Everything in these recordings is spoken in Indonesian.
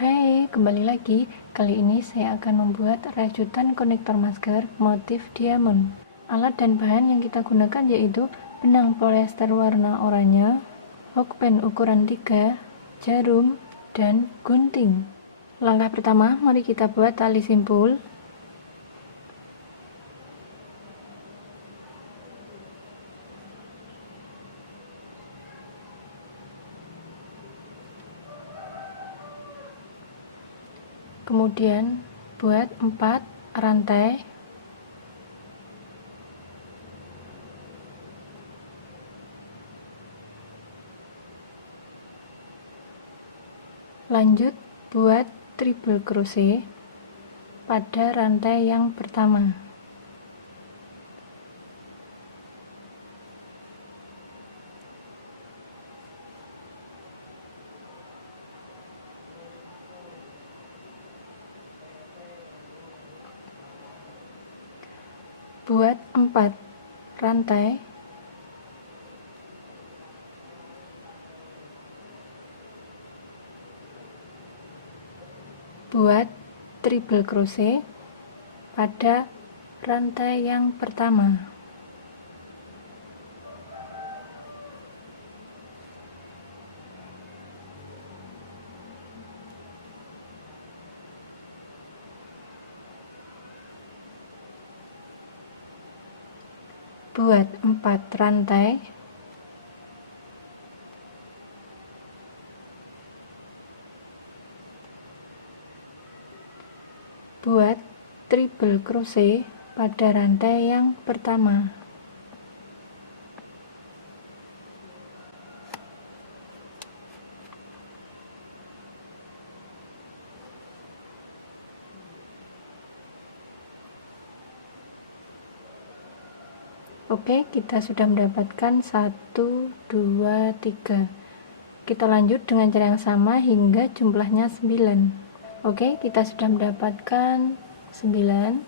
Hai, kembali lagi. Kali ini saya akan membuat rajutan konektor masker motif diamond. Alat dan bahan yang kita gunakan yaitu benang polyester warna oranye, hokpen ukuran 3, jarum, dan gunting. Langkah pertama, mari kita buat tali simpul. Kemudian buat 4 rantai. Lanjut buat triple crochet pada rantai yang pertama. Buat 4 rantai. Buat triple crochet pada rantai yang pertama. Buat 4 rantai. Buat triple crochet pada rantai yang pertama. Oke, kita sudah mendapatkan 1, 2, 3. Kita lanjut dengan cara yang sama hingga jumlahnya 9. Oke, kita sudah mendapatkan 9.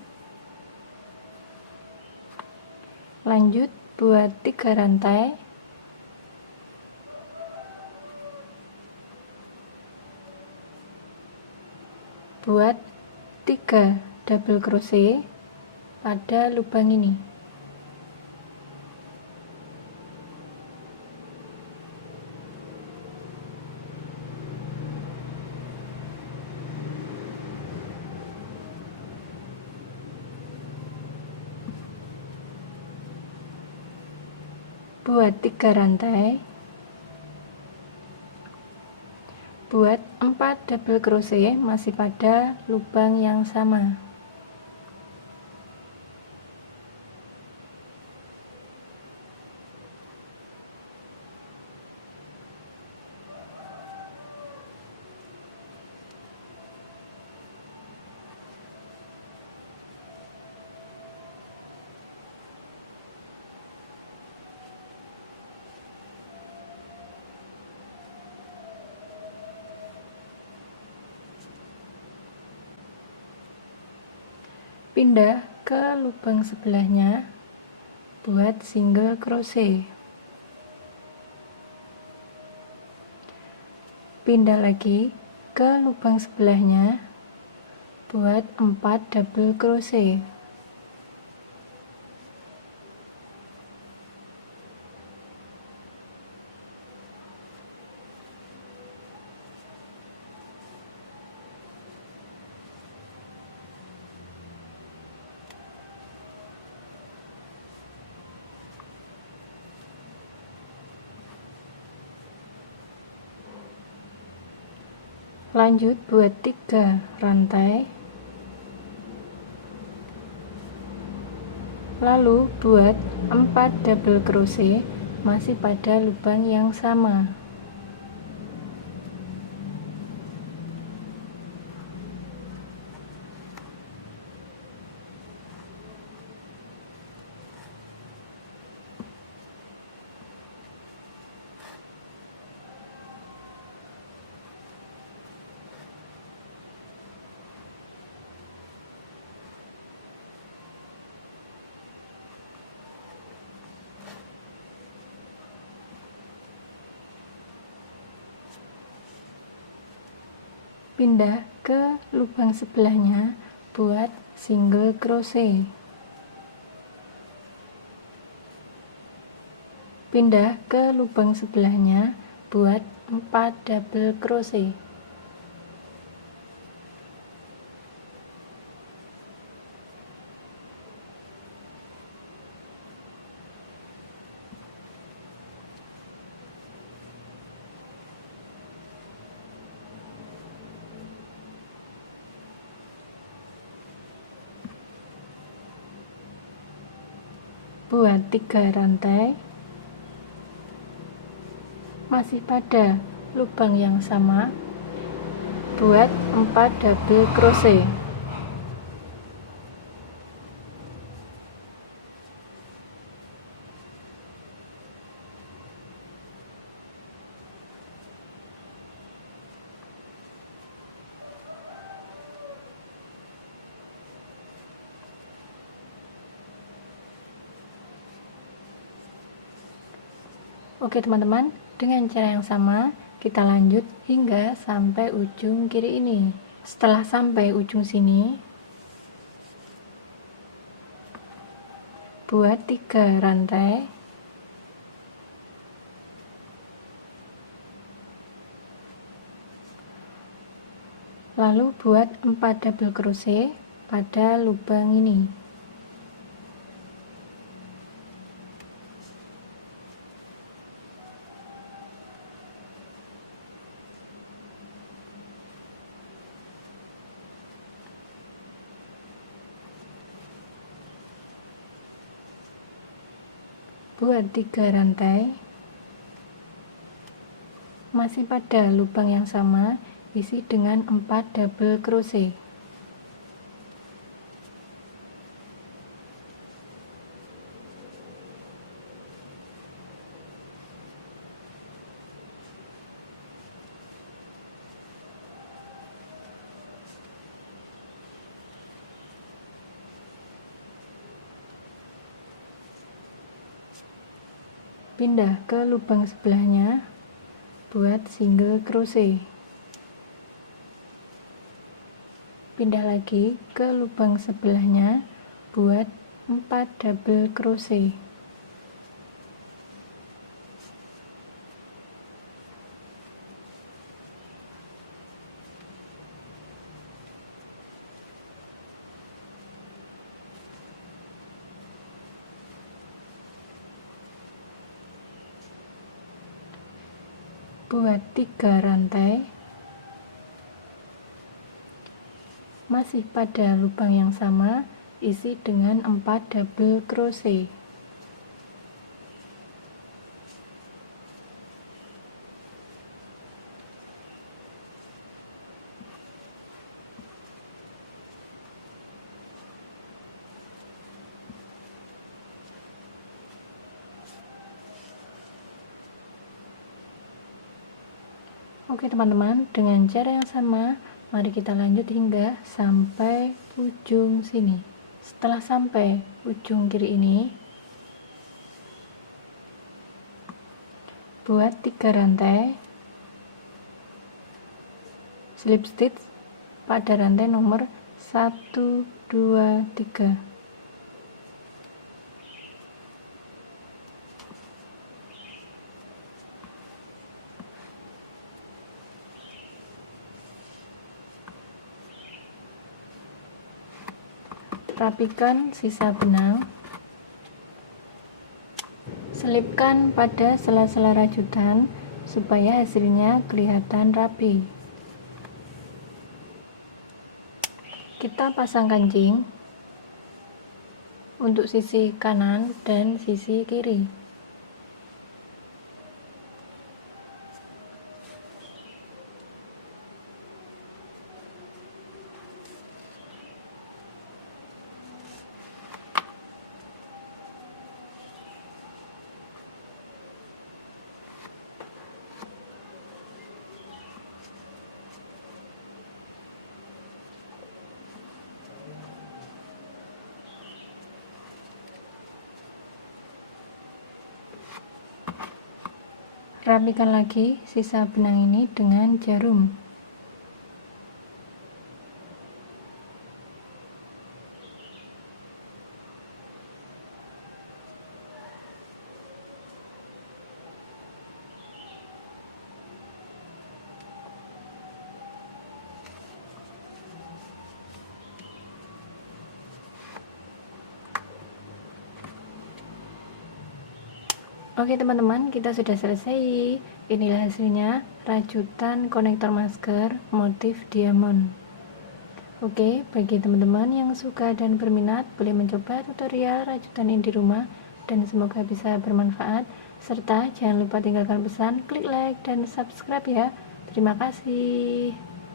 Lanjut buat 3 rantai. Buat 3 double crochet pada lubang ini. Buat 3 rantai. Buat 4 double crochet masih pada lubang yang sama. Pindah ke lubang sebelahnya, buat single crochet. Pindah lagi ke lubang sebelahnya, buat 4 double crochet. Lanjut buat 3 rantai. Lalu buat 4 double crochet masih pada lubang yang sama. Pindah ke lubang sebelahnya, buat single crochet. Pindah ke lubang sebelahnya, buat 4 double crochet. Buat 3 rantai, masih pada lubang yang sama, buat 4 double crochet. Oke teman-teman, dengan cara yang sama kita lanjut hingga sampai ujung kiri ini. Setelah sampai ujung sini, buat 3 rantai, lalu buat 4 double crochet pada lubang ini. Buat 3 rantai, masih pada lubang yang sama, isi dengan 4 double crochet. Pindah ke lubang sebelahnya, buat single crochet. Pindah lagi ke lubang sebelahnya, buat 4 double crochet. Buat 3 rantai, masih pada lubang yang sama, isi dengan 4 double crochet. Oke teman-teman, dengan cara yang sama, mari kita lanjut hingga sampai ujung sini. Setelah sampai ujung kiri ini, buat 3 rantai, slip stitch pada rantai nomor 1, 2, 3. Rapikan sisa benang, selipkan pada sela-sela rajutan supaya hasilnya kelihatan rapi. Kita pasang kancing untuk sisi kanan dan sisi kiri. Rapikan lagi sisa benang ini dengan jarum. Oke teman-teman, kita sudah selesai. Inilah hasilnya, rajutan konektor masker motif diamond. Oke, bagi teman-teman yang suka dan berminat, boleh mencoba tutorial rajutan ini di rumah, dan semoga bisa bermanfaat. Serta jangan lupa tinggalkan pesan, klik like, dan subscribe ya. Terima kasih.